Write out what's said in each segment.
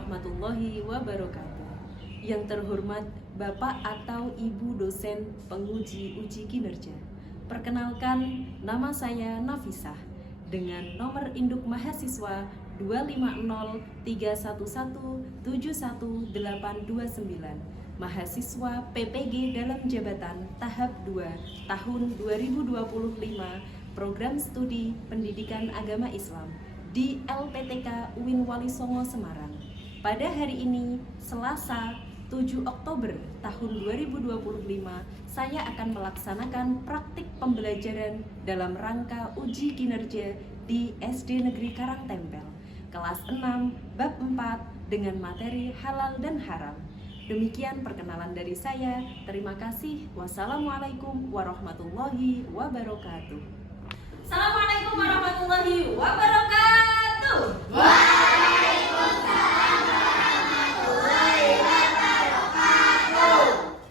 warahmatullahi wabarakatuh. Yang terhormat Bapak atau Ibu dosen penguji uji kinerja. Perkenalkan, nama saya Nafisah dengan nomor induk mahasiswa 25031171829, mahasiswa PPG dalam jabatan tahap 2 tahun 2025, program studi pendidikan agama Islam di LPTK UIN Wali Songo Semarang. Pada hari ini, Selasa 7 Oktober tahun 2025, saya akan melaksanakan praktik pembelajaran dalam rangka uji kinerja di SD Negeri Karangtempel, kelas 6, bab 4 dengan materi halal dan haram. Demikian perkenalan dari saya. Terima kasih. Wassalamualaikum warahmatullahi wabarakatuh. Assalamualaikum warahmatullahi wabarakatuh. Waalaikumsalam warahmatullahi wabarakatuh.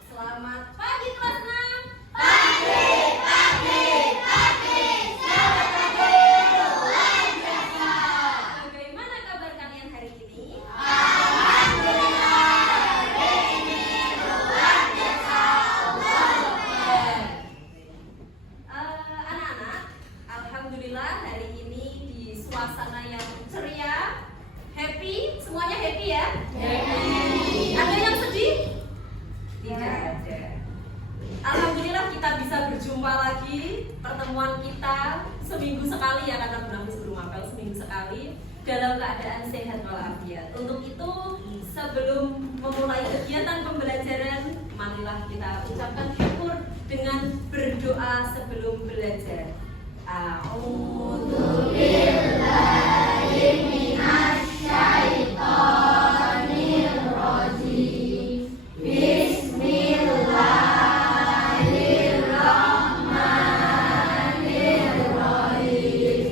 Selamat pagi kelas 6. Pagi. Selamat pagi luar biasa. Bagaimana kabar kalian hari ini? Alhamdulillah hari ini luar biasa. Anak-anak, alhamdulillah hari ini di suasana yang ceria, happy, semuanya happy ya? Happy. Ada yang sedih? Tidak ada. Alhamdulillah kita bisa berjumpa lagi. Pertemuan kita seminggu sekali ya, karena Bu Nafis belum apel, seminggu sekali dalam keadaan sehat walafiat. Untuk itu, sebelum memulai kegiatan pembelajaran, marilah kita ucapkan syukur dengan berdoa sebelum belajar. A'udzubillahiminasyaitonirrajim. Bismillahirrahmanirrahim.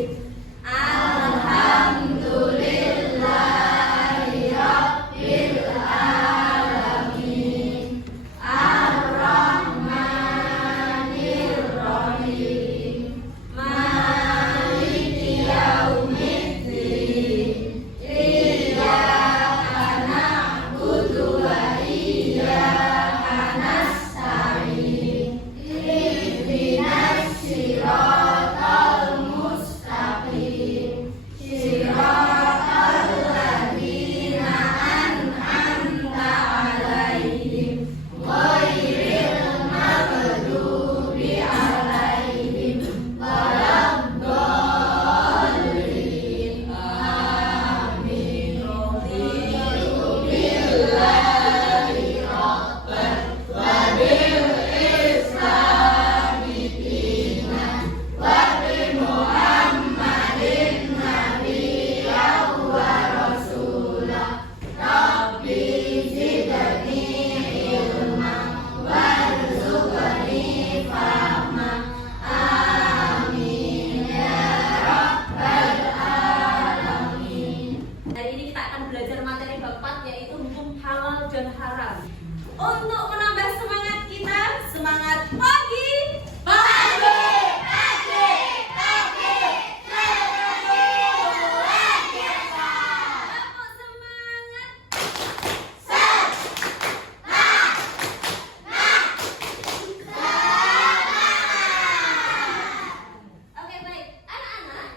Alhamdulillahirabbil alamin. Ar-Rahmanirrahim. Maliki yaumiddin. Iyyaka na'budu wa iyyaka nasta'in. Ihdinas siratal mustaqim. Siratal ladzina an'amta 'alaihim ghairil maghdubi 'alaihim waladdallin. Amin. Raditu billahi rabban wa bil islami dinan wa bi Muhammadin nabiyyan wa rasulah. Rabbi zidni ilman warzuqni fahma. Amin ya rabbal alamin. Hari ini kita akan belajar materi bab 4, yaitu hukum halal dan haram. Untuk menambah semangat kita, semangat pagi. Luar biasa. Tepuk semangat. Oke, baik. Anak-anak,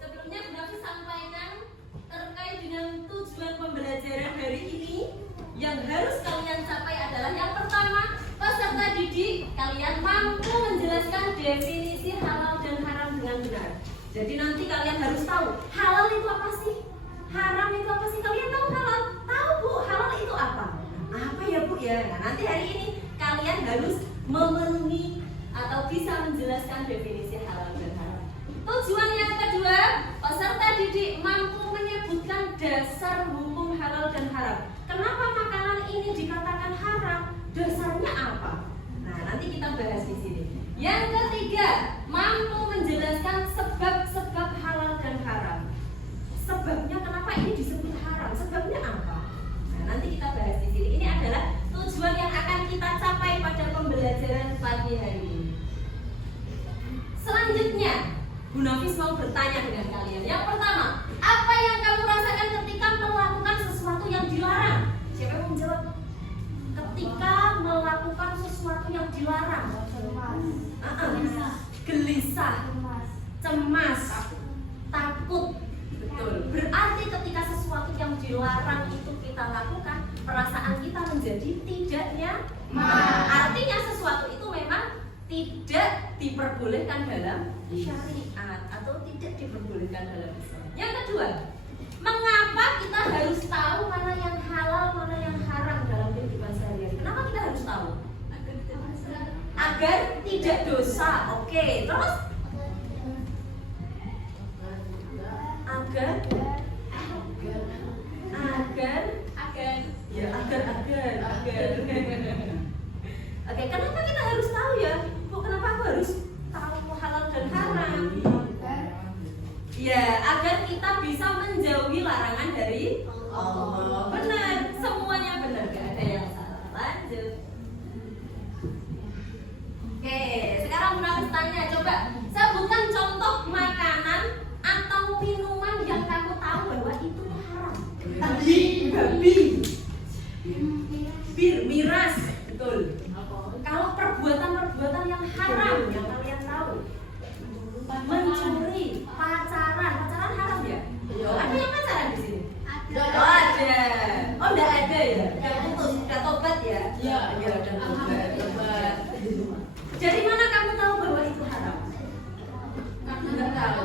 sebelumnya Bu Nafis sampaikan terkait dengan tujuan pembelajaran hari ini. Yang harus kalian capai adalah yang pertama, peserta didik kalian mampu menjelaskan definisi halal dan haram dengan benar. Jadi nanti kalian harus tahu halal itu apa sih, haram itu apa sih. Kalian tahu halal? Tahu Bu, halal itu apa? Apa ya Bu ya? Nah, nanti hari ini kalian harus memenuhi atau bisa menjelaskan definisi halal dan haram. Tujuan yang kedua, peserta didik mampu menyebutkan dasar hukum halal dan haram. Kenapa makanan ini dikatakan haram? Dasarnya apa? Nah, nanti kita bahas di sini. Yang ketiga, mampu menjelaskan sebab-sebab halal dan haram. Sebabnya kenapa ini disebut haram? Sebabnya apa? Nah, nanti kita bahas di sini. Ini adalah tujuan yang akan kita capai pada pembelajaran pagi hari ini. Selanjutnya, Bu Nafis mau bertanya dengan kalian. Yang pertama, apa yang kamu rasakan ketika melakukan sesuatu yang menjawab? Ketika melakukan sesuatu yang dilarang. Gelisah, cemas, takut. Betul. Berarti ketika sesuatu yang dilarang itu kita lakukan, perasaan kita menjadi tidak nyaman. Artinya sesuatu itu memang tidak diperbolehkan dalam syariat atau tidak diperbolehkan dalam Islam. Yang kedua, mengapa kita harus tahu mana yang halal, mana yang haram dalam kehidupan sehari-hari? Kenapa kita harus tahu? Agar tidak dosa. Oke, terus agar Oke, kenapa kita harus tahu ya? Bu, kenapa aku harus tahu halal dan haram? Ya, agar kita bisa menjauhi larangan dari Allah. Benar, semuanya benar, gak ada yang salah. Lanjut. Oke, sekarang Munafis tanya, coba sebutkan contoh makanan atau minuman yang kamu tahu bahwa itu haram. Babi, bir, miras, betul. Kalau perbuatan-perbuatan yang haram yang kalian tahu, mencuri, pacaran haram ya? Ada yang pacaran di sini? Oh ada. Oh enggak ada ya? Udah putus, udah tobat ya? Iya, udah tobat. Dari mana kamu tahu bahwa itu haram? Enggak tahu.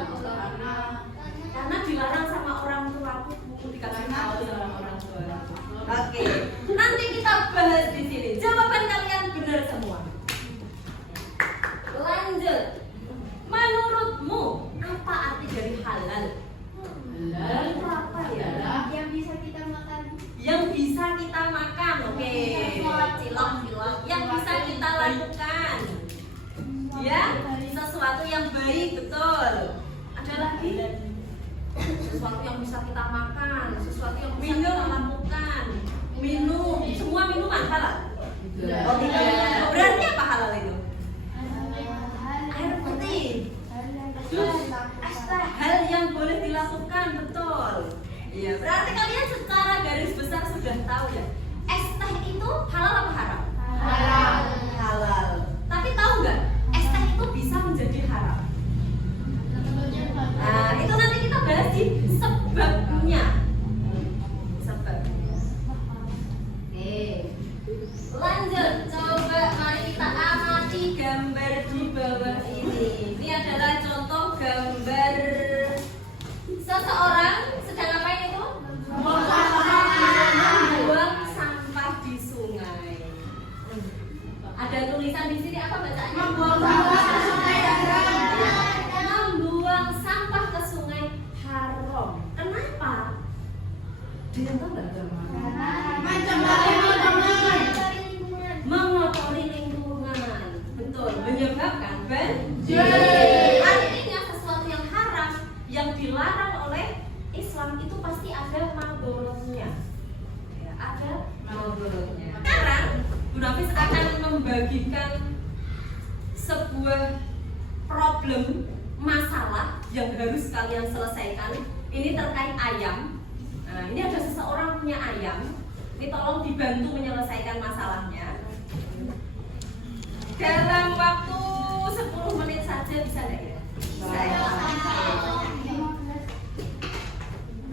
Karena dilarang sama orang tuaku, dikasih tahu sama orang tua. Oke, nanti kita bahas di sini. Jawaban kalian benar semua. Lanjut. Menurutmu apa arti dari halal? Halal itu apa ya? Yang bisa kita makan. Yang bisa kita makan. Oke. Cilok. Yang bisa kita lakukan. Ya, sesuatu yang baik, betul. Ada lagi? Sesuatu yang bisa kita makan, sesuatu yang bisa kita lakukan. Minum, semua minuman halal. Oh tidak. Berarti apa halal itu? Air putih. Hal yang boleh dilakukan, betul. Iya, berarti kalian secara garis besar sudah tahu ya. Es teh itu halal apa haram? Halal. Tapi tahu nggak? Es teh itu bisa menjadi haram. Nah, itu nanti kita bahas di sebabnya. Sebab. Oke. Lanjut, coba mari kita amati gambar di bawah ini. Ini adalah contoh gambar seseorang sedang ngapain itu? Membuang sampah di sungai. Ada tulisan di sini apa bacanya? Membuang sampah ke sungai haram. Membuang sampah ke sungai haram. Kenapa? Dia tahu nggak? Mengotori lingkungan. Betul, menyebabkan banjir. Artinya sesuatu yang haram yang dilarang oleh Islam itu pasti ada madorotnya. Ya, ada madorotnya. Sekarang Munafis akan membagikan sebuah problem, masalah yang harus kalian selesaikan. Ini terkait ayam. Nah, ini ada seseorang punya ayam. Ini tolong dibantu menyelesaikan masalahnya. Dalam waktu 10 menit saja bisa nggak ya? Bisa ya?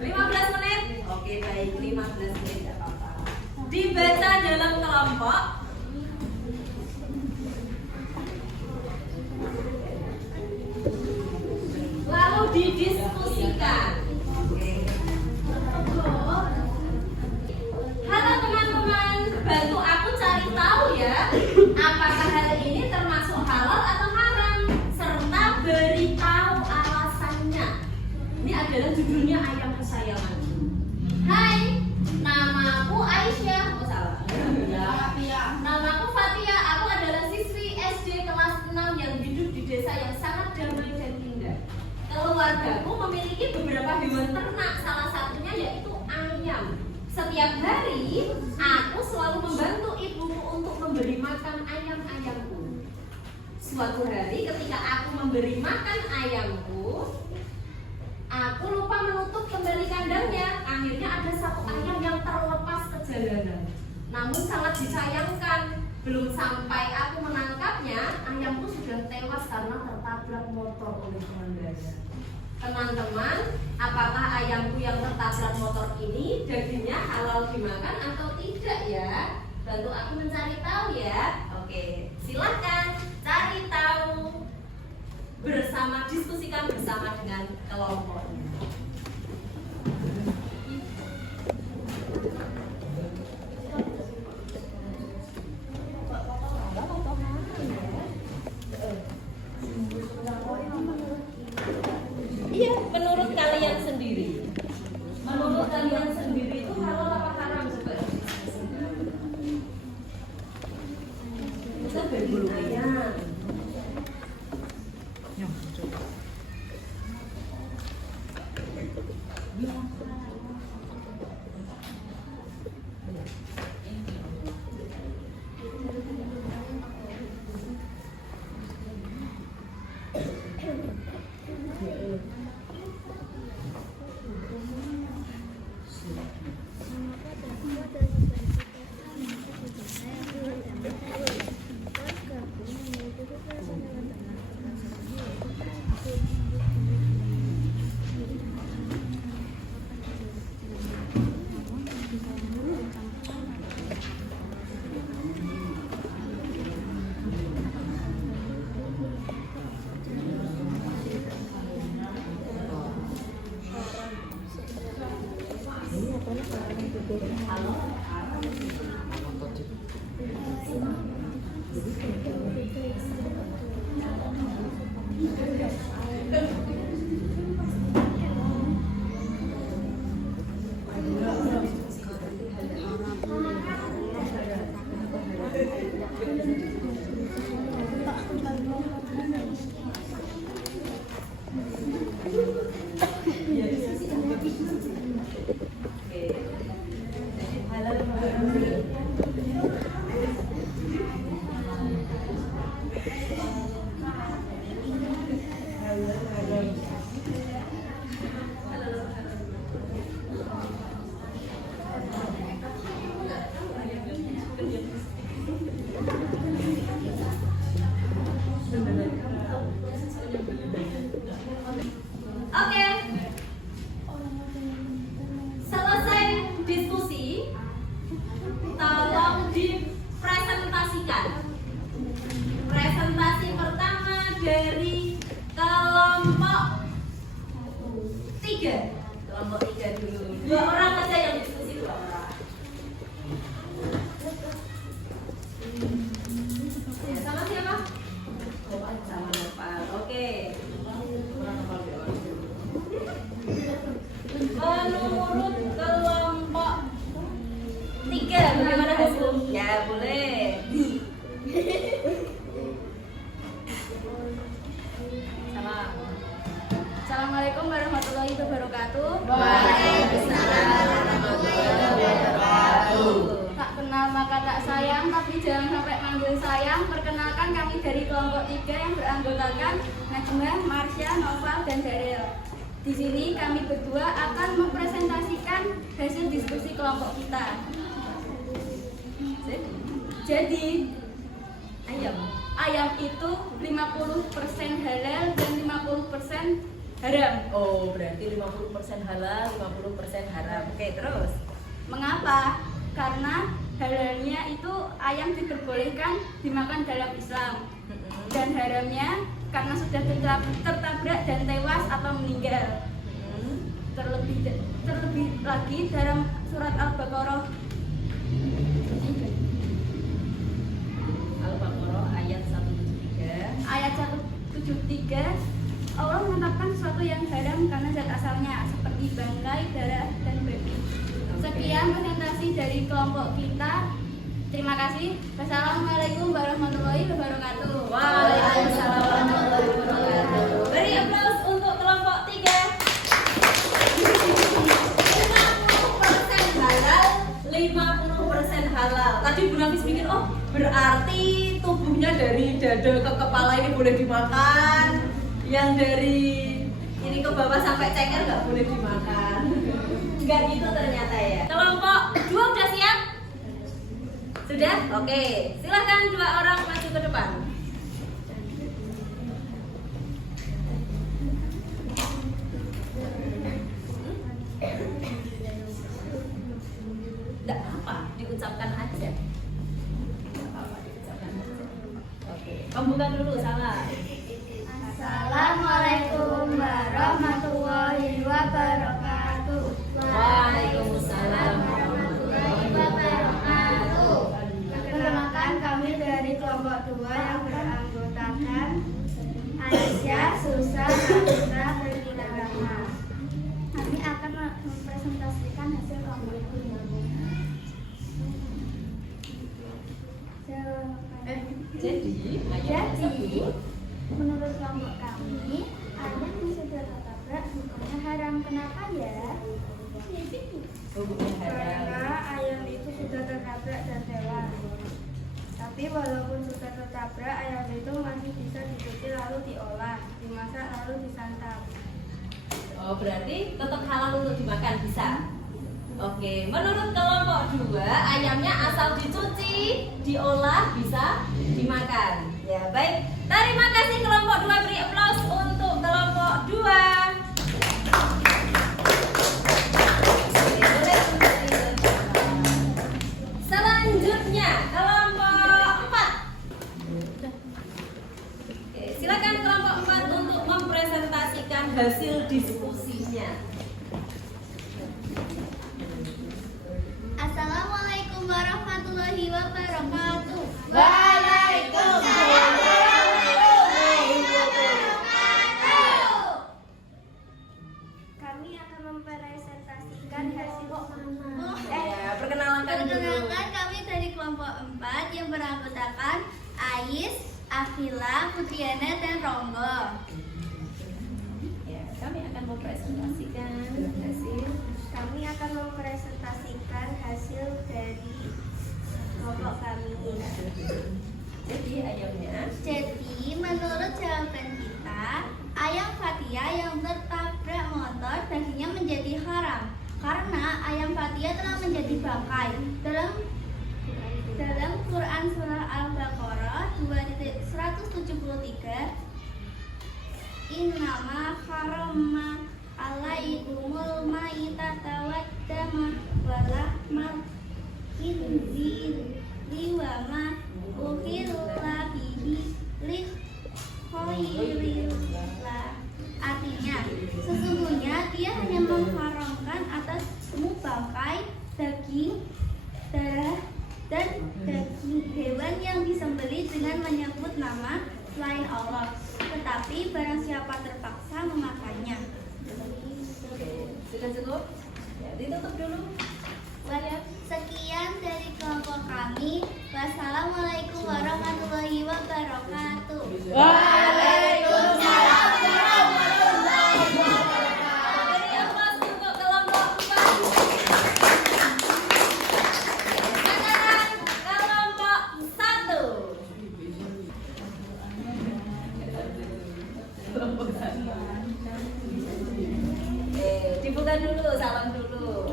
15 menit? Oke baik, 15 menit tidak apa-apa. Dibaca dalam kelompok. Lalu didiskusikan. Halo teman-teman, bantu aku cari tahu ya, apakah hal ini termasuk halal atau haram, serta beritahu alasannya. Ini adalah judulnya ayam kesayangan. Hai, namaku Aisyah. Oh salah. Namaku Fatia. Aku adalah siswi SD kelas 6 yang hidup di desa yang sangat damai dan indah. Keluargaku memiliki beberapa hewan ternak, salah satunya yaitu ayam. Setiap hari, aku selalu membantu ibuku untuk memberi makan ayam-ayamku. Suatu hari ketika aku memberi makan ayamku, aku lupa menutup kembali kandangnya. Akhirnya ada satu ayam yang terlepas ke jalanan. Namun sangat disayangkan, belum sampai aku menangkapnya, ayamku sudah tewas karena tertabrak motor oleh pengendara. Teman-teman, apakah ayamku yang tertabrak motor ini dagingnya halal dimakan atau tidak ya? Bantu aku mencari tahu ya. Oke, silakan cari tahu bersama, diskusikan bersama dengan kelompoknya. Iya, menurut kalian sendiri. Menurut kalian sendiri itu halal apa haram coba? Kita berbulu ayam. Oke, selesai diskusi, tolong dipresentasikan. Presentasi pertama dari kelompok 3. Kelompok 3 dulu. 2 orang aja yang diskusi, 2 orang. Ya, sama siapa? Sama Nopal. Oke. Menurut kelompok 3, bagaimana hasil? Ya, boleh. Assalamualaikum warahmatullahi wabarakatuh. Waalaikumsalam warahmatullahi wabarakatuh. Tak kenal maka tak sayang, tapi jangan sampai manggil sayang. Perkenalkan, kami dari kelompok 3 yang beranggotakan Najmah, Marsha, Noval, dan Daryl. Di sini kami berdua akan mempresentasikan hasil diskusi kelompok kita. Jadi, ayam itu 50% halal dan 50% haram. Oh, berarti 50% halal, 50% haram. Oke, terus. Mengapa? Karena halalnya itu ayam diperbolehkan dimakan dalam Islam. Dan haramnya karena sudah tertabrak dan tewas atau meninggal. Terlebih lagi dalam surat Al-Baqarah ayat 173. ayat 173, Allah menetapkan sesuatu yang haram karena zat asalnya seperti bangkai, darah, dan babi. Sekian presentasi dari kelompok kita. Terima kasih. Wassalamualaikum warahmatullahi wabarakatuh. Waalaikumsalam warahmatullahi wabarakatuh. Beri aplaus untuk kelompok 3. 50% halal, 50% halal. Tadi Bu Nafis mikir, oh berarti tubuhnya dari dada ke kepala ini boleh dimakan, yang dari ini ke bawah sampai ceker nggak boleh dimakan. Nggak gitu ternyata ya. Kelompok 2 udah siap? Sudah? Oke. Silakan dua orang maju ke depan. Tidak apa, diucapkan aja. Tidak apa, diucapkan aja. Oke. Pembuka dulu, salah. Assalamualaikum warahmatullahi wabarakatuh. Waalaikumsalam warahmatullahi wabarakatuh. Perkenalkan, kami dari kelompok 2 yang beranggotakan Aisyah, Susa, Nafisa, dan Irama. Kami akan mempresentasikan hasil kelompok itu. Jadi, menurut kelompok kami, ayam yang sudah tertabrak hukumnya haram. Kenapa ya? Hukumnya Karena ayam itu sudah tertabrak dan tewas. Tapi walaupun sudah tertabrak, ayam itu masih bisa dicuci lalu diolah, dimasak lalu disantap. Oh, berarti tetap halal untuk dimakan, bisa? Oke, menurut kelompok 2, ayamnya asal dicuci, diolah, bisa dimakan. Ya, baik. Terima kasih kelompok 2, beri aplaus untuk kelompok 2. Selanjutnya, kelompok 4. Oke, silakan kelompok 4 untuk mempresentasikan hasil diskusinya. Assalamualaikum warahmatullahi wabarakatuh. Waalaikumsalam. Kami akan mempresentasikan hasil Perkenalkan dulu. Perkenalkan, kami dari kelompok 4 yang beranggotakan Ais, Afila, Putriana, dan Ronggo. Ya, kami akan mempresentasikan hasil. Kami akan mempresentasikan hasil dari kelompok kami. Jadi ayamnya. Jadi, menurut jawaban kita, ayam Fatia yang tertabrak motor dagingnya menjadi haram karena ayam Fatia telah menjadi bangkai. Dalam Quran surah Al-Baqarah 2:173, innama harama alaikumul maitata waddama walahmal khinziri wa ma uhilla bihi li ghairillah. Artinya, sesungguhnya dia hanya mengharamkan atas semua bangkai, daging, darah, dan daging hewan yang disembelih dengan menyebut nama selain Allah. Tetapi barang siapa terpaksa memakannya. Oke, sudah cukup? Ya, ditutup dulu. Sekian dari kelompok kami. Wassalamualaikum warahmatullahi wabarakatuh. Waalaikumsalam warahmatullahi wabarakatuh. Beri aplaus untuk kelompok 4. Sekarang kelompok 1. Dibuka dulu, salam dulu.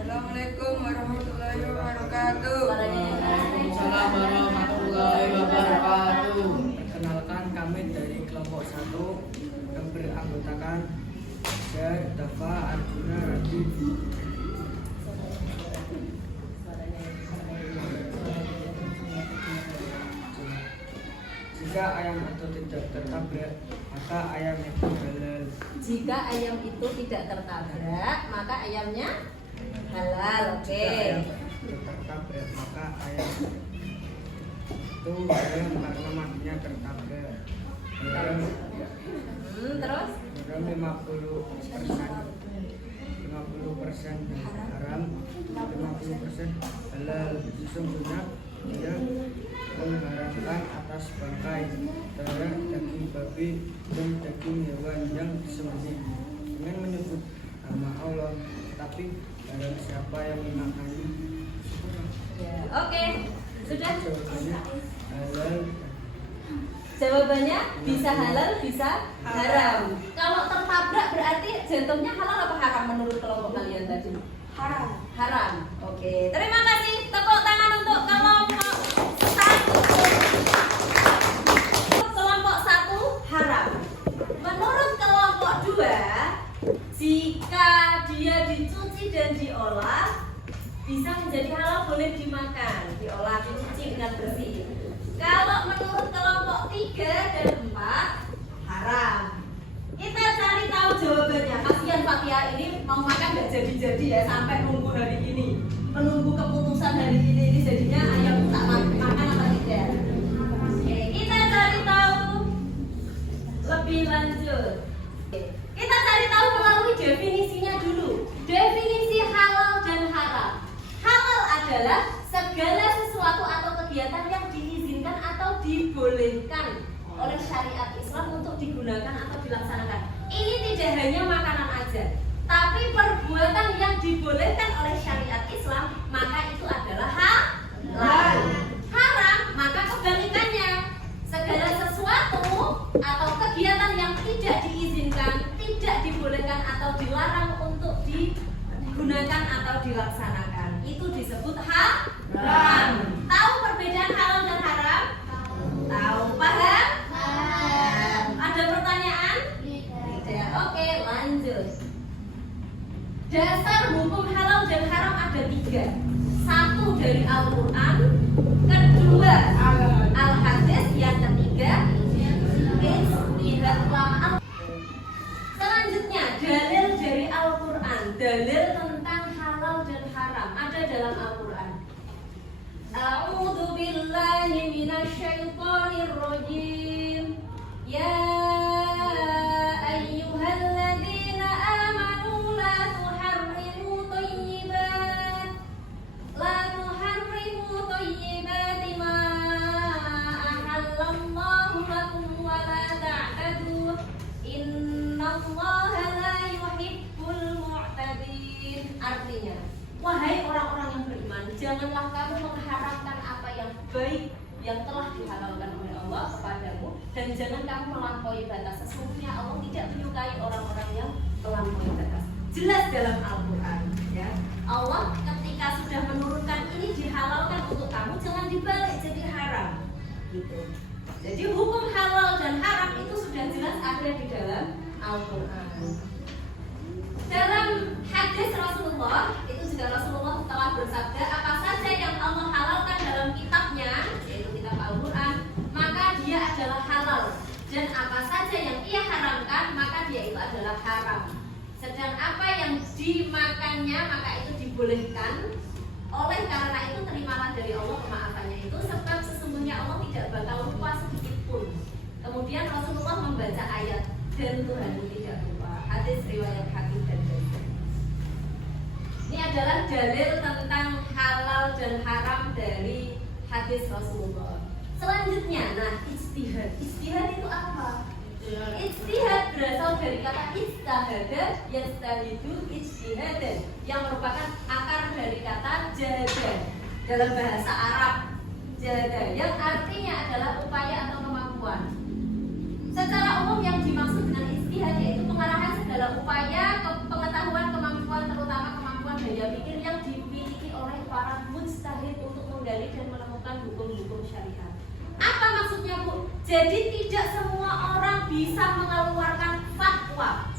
Assalamualaikum warahmatullahi wabarakatuh. Suaranya yang keras. Assalamualaikum warahmatullahi wabarakatuh. Perkenalkan, kami dari kelompok 1 yang beranggotakan Syar, Dafa, Arjuna, Radit. Jika ayam itu tidak tertabrak, maka ayam itu halal. Jika ayam itu tidak tertabrak, maka ayamnya halal. Oke. Jika ayam itu tertabrak, maka ayam itu haram karena matinya tertabrak. Haram, Terus? haram 50% haram, 50% halal. Sesungguhnya dia mengharamkan atas bangkai, darah, daging babi, dan daging hewan yang disembelih dengan menyebut nama Allah, tapi barang siapa yang memakannya. Ya, oke. Sudah? Jawabannya halal. Jawabannya bisa halal, bisa haram. Kalau tertabrak berarti jantungnya halal apa haram menurut kelompok kalian tadi? Haram. Haram. Oke. Terima kasih. Tepuk tangan untuk kelompok kedua, jika dia dicuci dan diolah bisa menjadi halal, boleh dimakan, diolah, dicuci dengan bersih. Kalau menurut kelompok 3 dan 4 haram. Kita cari tahu jawabannya. Kasihan Fatia ini mau makan gak jadi-jadi ya, sampai nunggu hari ini, menunggu keputusan hari ini jadinya ayamku tak makan apa tidak. Oke, kita cari tahu lebih lanjut. Kita cari tahu melalui definisinya dulu. Definisi halal dan haram. Halal adalah segala sesuatu atau kegiatan yang diizinkan atau dibolehkan oleh syariat Islam untuk digunakan atau dilaksanakan. Ini tidak hanya makanan aja, tapi perbuatan yang dibolehkan oleh syariat Islam, maka itu adalah halal. Haram, maka kebalikannya. Segala sesuatu atau kegiatan yang tidak diizinkan, tidak dibolehkan atau dilarang untuk digunakan atau dilaksanakan, itu disebut haram. Tahu perbedaan halal dan haram? Tahu, paham? Ada pertanyaan? Tidak. Oke, lanjut. Dasar hukum halal dan haram ada 3. Satu dari Al-Quran, kedua Al-Hadis, yang ketiga ijtihad ulama. Selanjutnya dalil dari Al-Quran, dalil tentang halal dan haram ada dalam Al-Quran. A'udzu billahi minasyaitonir rajim. Ya ayyuhalladzina amanu la tuharrimu thayyibati ma ahallallahu lakum wa la ta'tadu. Innallaha la yuhibbul mu'tadin. Artinya, wahai orang-orang yang beriman, janganlah kamu mengharamkan apa yang baik yang telah dihalalkan oleh Allah kepadamu, dan jangan kamu melampaui batas. Sesungguhnya Allah tidak menyukai orang-orang yang melampaui batas. Jelas dalam Al-Quran, ya. Allah ketika sudah menurunkan ini dihalalkan untuk kamu, jangan dibalik jadi haram, gitu. Jadi hukum halal dan haram itu sudah jelas ada di dalam Al-Quran. Dalam hadis Rasulullah, itu juga Rasulullah telah bersabda, apa saja yang Allah halalkan dalam kitabnya, yaitu kitab Al-Quran, maka dia adalah halal. Dan apa saja yang ia haramkan, maka dia itu adalah haram. Sedang apa yang dimakannya, maka itu dibolehkan. Oleh karena itu terimalah dari Allah kemaafannya itu, sebab sesungguhnya Allah tidak bakal lupa sedikit pun. Kemudian Rasulullah membaca ayat, dan Tuhanmu tidak lupa. Hadis riwayat Hakim dan Baihaqi. Ini adalah dalil tentang halal dan haram dari hadis Rasulullah. Selanjutnya, nah ijtihad. Ijtihad itu apa? Ijtihad berasal dari kata ijtahada, yastahidu ijtihadan, yang merupakan akar dari kata jahada dalam bahasa Arab. Jahada yang artinya adalah upaya atau kemampuan. Secara umum yang dimaksud dengan ijtihad yaitu pengarahan segala upaya, pengetahuan, kemampuan, terutama kemampuan daya pikir yang dimiliki oleh para mujtahid untuk menggali dan menemukan hukum-hukum syariat. Apa maksudnya, Bu? Jadi tidak semua orang bisa mengeluarkan fatwa.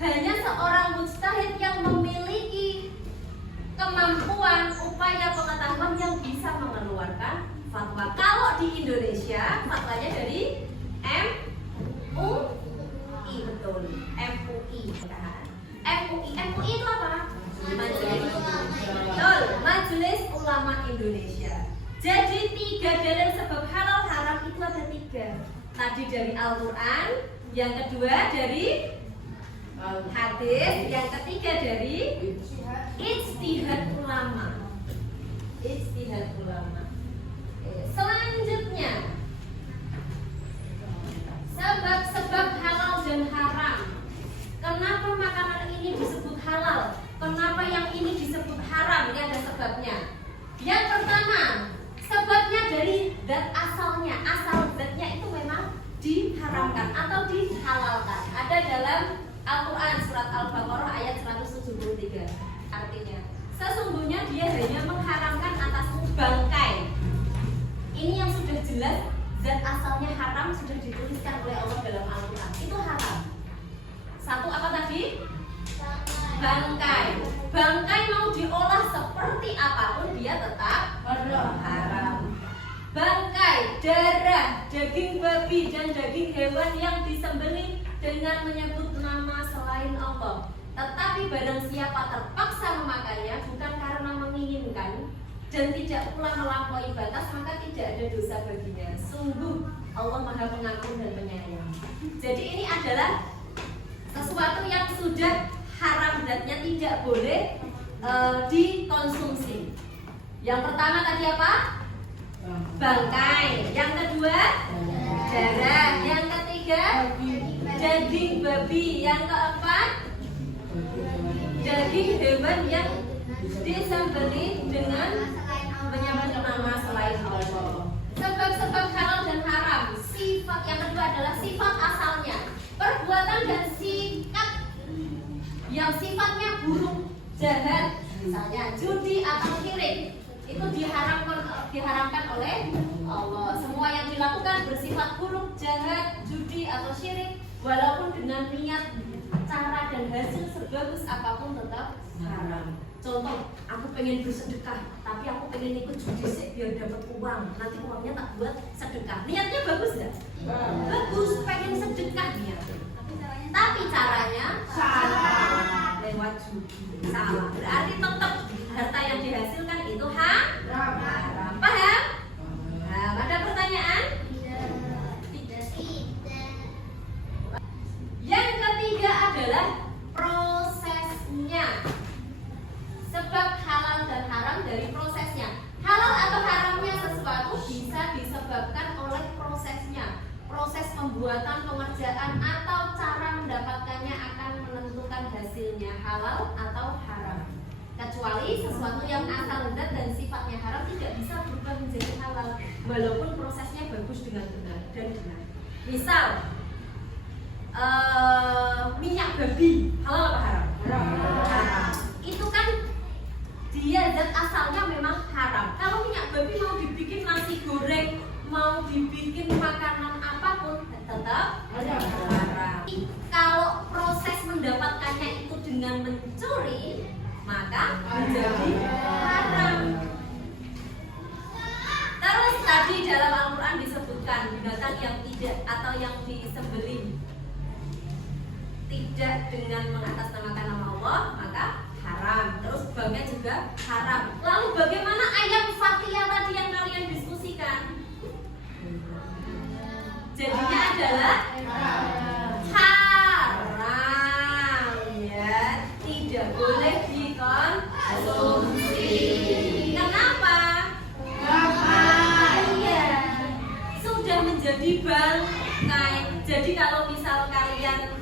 Hanya seorang mujtahid yang memiliki kemampuan, upaya, pengetahuan yang bisa mengeluarkan fatwa. Kalau di Indonesia, fatwanya dari MUI, betul. MUI. MUI itu apa? Majelis Ulama Indonesia. Jadi 3 dalil sebab halal haram itu ada 3. Tadi dari Al-Quran, yang kedua dari hadis, yang ketiga dari ijtihad ulama. Ijtihad ulama. Selanjutnya, sebab-sebab halal dan haram. Kenapa makanan ini disebut halal? Kenapa yang ini disebut haram? Ini ada sebabnya. Yang pertama, sebabnya dari zat asalnya. Asal zatnya itu memang diharamkan atau dihalalkan. Ada dalam Al-Quran surat Al-Baqarah ayat 173. Artinya, sesungguhnya dia hanya mengharamkan atasmu bangkai. Ini yang sudah jelas zat asalnya haram, sudah dituliskan oleh Allah dalam Al-Quran. Itu haram. bangkai. Bangkai mau diolah seperti apapun dia tetap haram. Bangkai, darah, daging babi dan daging hewan yang disembelih dengan menyebut nama selain Allah, tetapi barang siapa terpaksa memakannya bukan karena menginginkan dan tidak pula melampaui batas, maka tidak ada dosa baginya. Sungguh Allah Maha Pengampun dan Penyayang. Jadi ini adalah sesuatu yang sudah haram, zatnya tidak boleh dikonsumsi. Yang pertama tadi apa? Bangkai. Yang kedua darah. Yang ketiga daging babi. Yang keempat daging hewan yang disembelih dengan menyebut nama selain Allah. Sebab-sebab halal dan haram. Sifat yang kedua adalah sifat asalnya, perbuatan dan sikap yang sifatnya buruk, jahat, misalnya judi atau syirik, itu diharamkan oleh Allah. Semua yang dilakukan bersifat buruk, jahat, judi atau syirik, walaupun dengan niat, cara dan hasil sebagus apapun tetap haram. Contoh, aku pengen bersedekah, tapi aku pengen ikut judi sih biar dapat uang. Nanti uangnya tak buat sedekah. Niatnya bagus nggak? Bagus, pengen sedekah niat. Tapi caranya salah, lewat judi. Salah. Berarti tetap harta yang dihasilkan itu haram. Paham? Nah, ada pertanyaan? Tidak. Yang ketiga adalah prosesnya. Sebab halal dan haram dari prosesnya. Halal atau haramnya sesuatu bisa disebabkan oleh prosesnya. Proses pembuatan, pengerjaan, atau cara mendapatkannya akan menentukan hasilnya halal atau haram. Kecuali sesuatu yang asal zat dan sifatnya haram tidak bisa berubah menjadi halal, walaupun prosesnya bagus dengan benar dan benar. Misal minyak babi halal apa haram? Haram. Itu kan dia zat asalnya memang haram. Kalau minyak babi mau dibikin nasi goreng, mau dibikin makanan apapun tetap haram. Kalau proses mendapatkannya itu dengan mencuri, maka menjadi haram. Terus tadi dalam Al-Quran disebutkan binatang yang tidak atau yang disembelih tidak dengan mengatasnamakan nama Allah, maka haram. Terus bangkai juga haram. Lalu bagaimana ayam fatia tadi yang kalian diskusikan? Jadinya adalah haram, ya, tidak boleh dikonsumsi. Kenapa? Iya, sudah menjadi bangkai. Jadi kalau misal kalian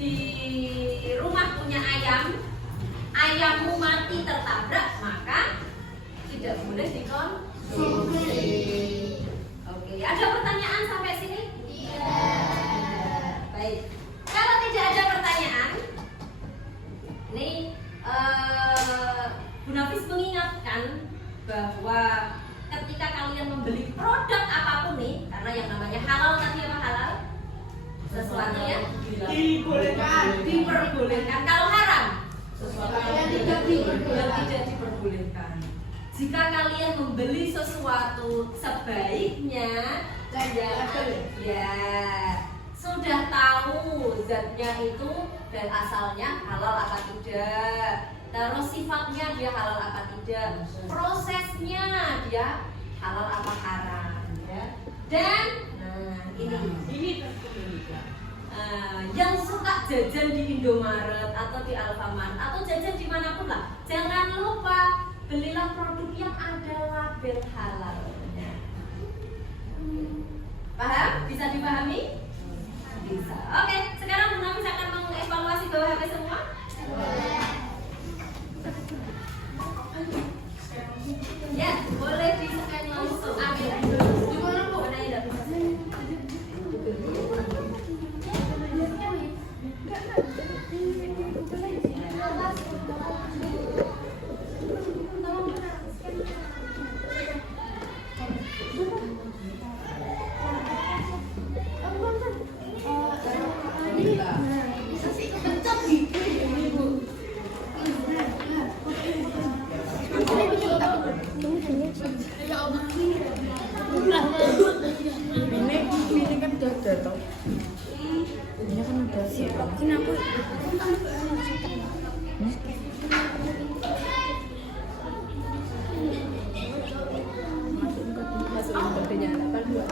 di rumah punya ayam, ayammu mati tertabrak, maka tidak boleh dikonsumsi. Oke, ada pertanyaan sampai sini? Tidak. Baik. Kalau tidak ada pertanyaan, ini Bu Nafis mengingatkan bahwa ketika kalian membeli produk apapun nih, karena yang namanya halal tadi apa halal? Sesuatu yang diperbolehkan. Kalau haram, sesuatu yang tidak diperbolehkan. Jika kalian membeli sesuatu sebaiknya ya sudah tahu zatnya itu dan asalnya halal apa tidak, terus sifatnya dia halal apa tidak, prosesnya dia halal apa haram, ya. Dan ini yang suka jajan di Indomaret atau di Alfamart atau jajan dimanapun lah, jangan lupa belilah produk yang ada label halal. Paham? Bisa dipahami? Bisa. Oke, sekarang Bu Nafis akan mengevaluasi bawa HP semua. Ya, boleh di-scan langsung. Ambil. Gimana Bu? Ada yang tidak bisa. Ini kan udah siap. Mungkin aku Masuk ke bedanya apa dua?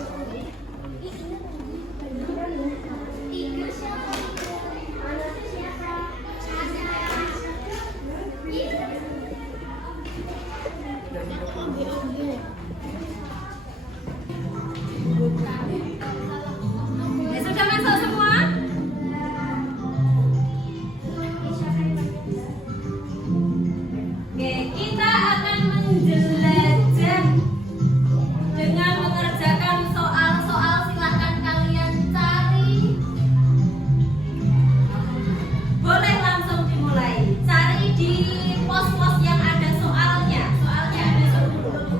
Ya, sudah masuk semua? Oke, kita akan menjelajah dengan mengerjakan soal-soal. Silahkan kalian cari. Boleh langsung dimulai. Cari di pos-pos yang ada soalnya. Soalnya ada 10.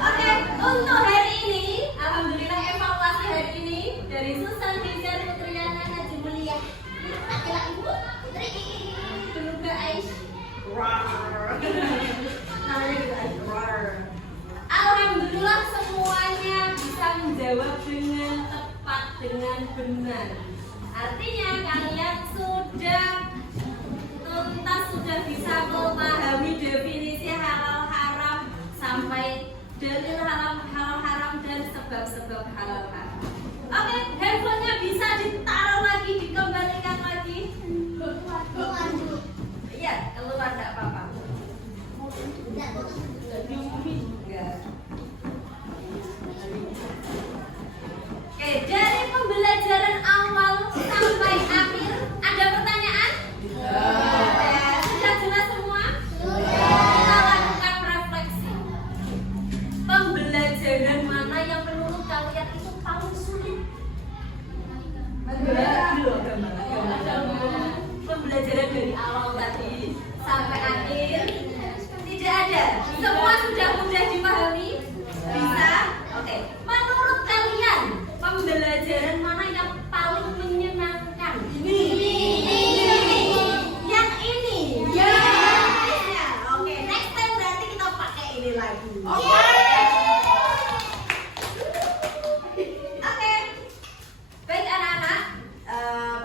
Oke, untuk hari ini, alhamdulillah evaluasi hari ini dari Susan Rizal Putriana Najib Mulia. Laki-laki putri. Dulu guys. Namanya guys. Alhamdulillah semuanya bisa menjawab dengan tepat, dengan benar. Artinya kalian sudah tuntas, sudah bisa memahami definisi halal haram sampai dalil halal haram dan sebab-sebab halal haram. Oke, handphonenya bisa ditaruh lagi, dikembalikan lagi. Iya, keluar enggak apa-apa. Enggak. Oke, dari pembelajaran awal sampai akhir ada pertanyaan? Sudah jelas semua? Kita lakukan refleksi. Pembelajaran mana yang menurut kalian itu paling sulit? Pembelajaran dari awal tadi sampai akhir tidak ada. Semua sudah mudah dipahami? Bisa? Oke. Menurut kalian pembelajaran mana yang paling menyenangkan? Ini. Yang ini. Ya. Oke, next time berarti kita pakai ini lagi. Oke. Baik anak-anak,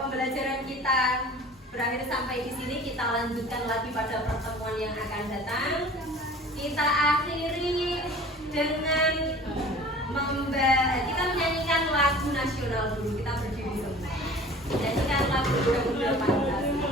pembelajaran kita berakhir sampai di sini. Kita lanjutkan lagi pada pertemuan yang akan datang. Kita akhiri dengan kita menyanyikan lagu nasional dulu. Kita berdiri semua. Nyanyikan lagu Undang-Undang Pancasila.